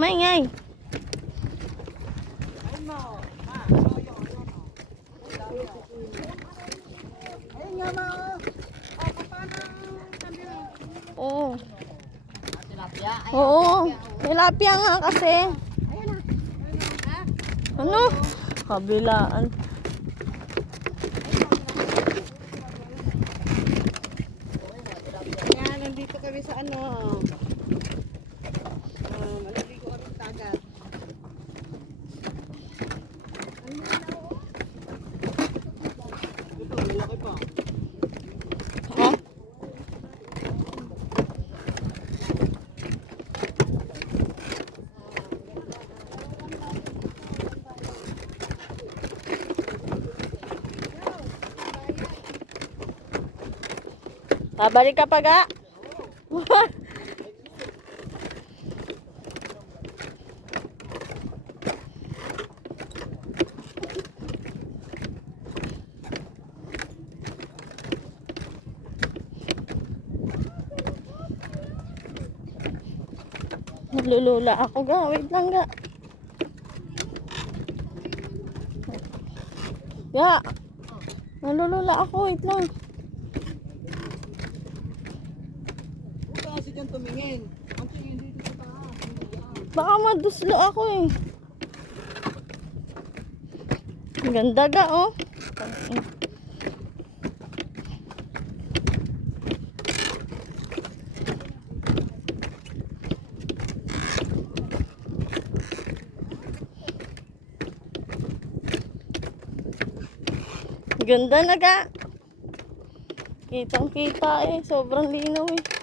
Maingay. Ayun nga ma. Oo. Tilapia. Oo. Tilapia nga kasi. Ano? Kabilaan. Yan, nandito kami sa ano. Maliligo kami sa dagat. Ito, malaki pa. Ha? Babalik ka pa ga? Nalulula ako ga. Wait lang ga. Ga. Nalulula ako. Wait lang. Huwag ka kasi dyan tumingin. Ang tingin dito sa taas. Baka maduslo ako eh. Ang ganda ga oh. Ganda na ga. Kitang kita eh. Sobrang linaw eh.